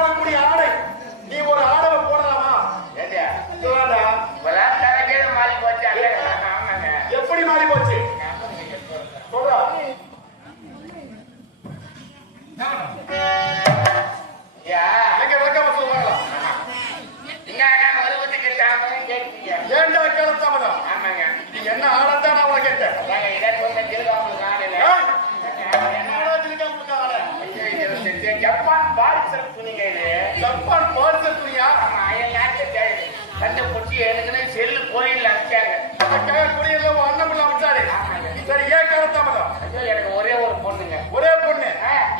போடக்கூடிய ஆடை. நீ ஒரு ஆடவை போடலாமா? மாறி போச்சு. எப்படி மாறி போச்சு சொல்றா. எங்க விளக்கம் சொல்லுவாங்களா? ஏண்டா கேளத்தாமதா? நீ என்ன ஆடத்தான் நான் உங்களை கேட்டேன். ஜப்பான் பாரிசல் துணிங்க. ஜப்பான் பாரிசல் துணியா? கண்டு பிடிச்சி எனக்குன்னு செல்லு கோயில் அனுப்பிச்சாங்க. கோயில்ல அண்ணன் அமைச்சாரு. சரி, ஏன் கேளத்தாமதா? எனக்கு ஒரே ஒரு பொண்ணுங்க. ஒரே பொண்ணு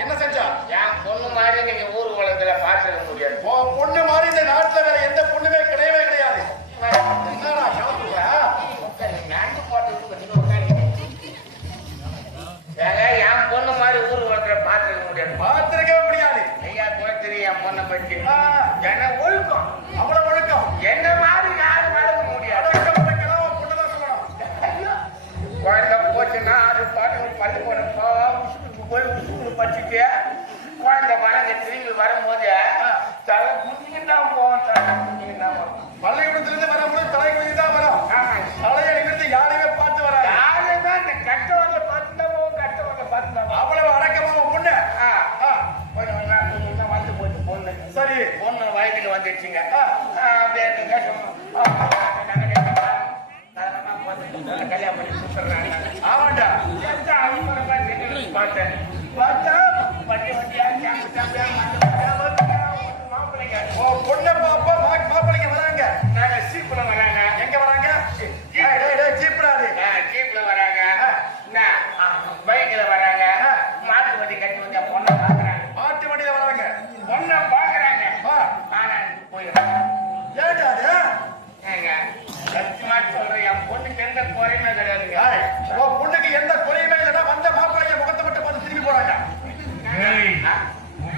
என்ன செஞ்சா? என் பொண்ணு மாதிரி நீங்க ஊர் உலகத்துல பார்த்துக்க முடியாது. பொண்ணு மாதிரி இந்த நாட்டுல வேற எந்த பொண்ணுமே கிடையவே கிடையாது. என்னடா சொல்ற? நான்கு பாட்டு என் பொண்ணு மாதிரி ஊர் உலகத்துல பார்த்துக்க முடியாது. பார்த்திருக்கவே முடியாது. ஐயா கூட தெரியும் என் பொண்ணை பற்றி. என்ன ஒழுக்கம், அவ்வளவு ஒழுக்கம். என்ன மாதிரி யாரும் வளர்க்க முடியாது. பொண்ணுதான் சொல்லணும். குழந்தை போச்சுன்னா அது பாட்டு பள்ளி போனப்போ போய் படிச்சுட்டு குழந்தை வராங்க. திரும்பி வரும்போது தலை குஞ்சிங்க தான் போவோம். தலை குஞ்சிங்க தான் வரும். பள்ளிக்கூடத்திலிருந்து வரும்போது தலை குஞ்சு தான் வரும். தலையடிக்கிறது யாரையுமே பார்த்து வர யாரு தான் இந்த கட்டவங்க பார்த்துதாவோ கட்டவங்க பார்த்துதாவோ. அவ்வளவு அடக்கமா பொண்ணு கொஞ்சம் வந்து போச்சு பொண்ணு. சரி, பொண்ணு வயதுக்கு வந்துடுச்சுங்க. கல்யாணம் பண்ணி கொடுத்துறாங்க. ஆமாண்டா. பார்த்தேன் பார்த்தா வண்டி வண்டியா மாப்பிள்ளைங்க. பொண்ணை பாப்பா மாப்பிள்ளைங்க வராங்க. நாங்க சீப்புல வராங்க. எங்க வராங்க? ஜீப்டாது. ஜீப்ல வராங்க. பைக்ல வராங்க. மாட்டு வண்டி கட்டி வந்து பொண்ணை பாக்குறாங்க. மாட்டு வண்டியில வராங்க. பொண்ணை பாக்குறாங்க. ஆனா போயிடுறாங்க. ஏண்டா அது? ஏங்க சத்தியமா சொல்றேன், என் பொண்ணுக்கு எந்த குறையுமே கிடையாதுங்க. பொண்ணுக்கு எந்த குறையுமே இல்லைன்னா வந்த மாப்பிள்ளைங்க முகத்தை மட்டும் பார்த்து திரும்பி போறாங்க.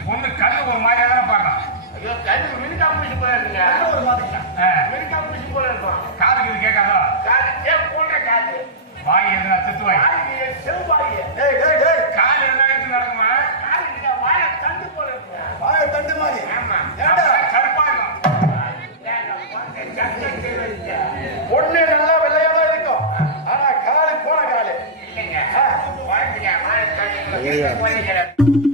பொண்ணு கண்ணு ஒரு மாதிரியா தானே பாக்கலாம். ஐயோ, கண்ணு மின்கா பூசி போல இருக்குங்க. ஒரு மாதிரிங்க. மின்கா பூசி போல இருக்கும். காதுக்கு இது கேட்காதா? காது போன்ற காது. வாய் எதுனா செத்து வாய். செவ்வாய். கால் எதுனா எடுத்து நடக்குமா? காது வாய தண்டு போல இருக்குங்க. வாய தண்டு மாதிரி. ஆமா. ஏண்டா கருப்பா இருக்கும். பொண்ணு நல்லா வெள்ளையாதான் இருக்கும். ஆனா காலு போன காலு இல்லைங்க. வாய தண்டு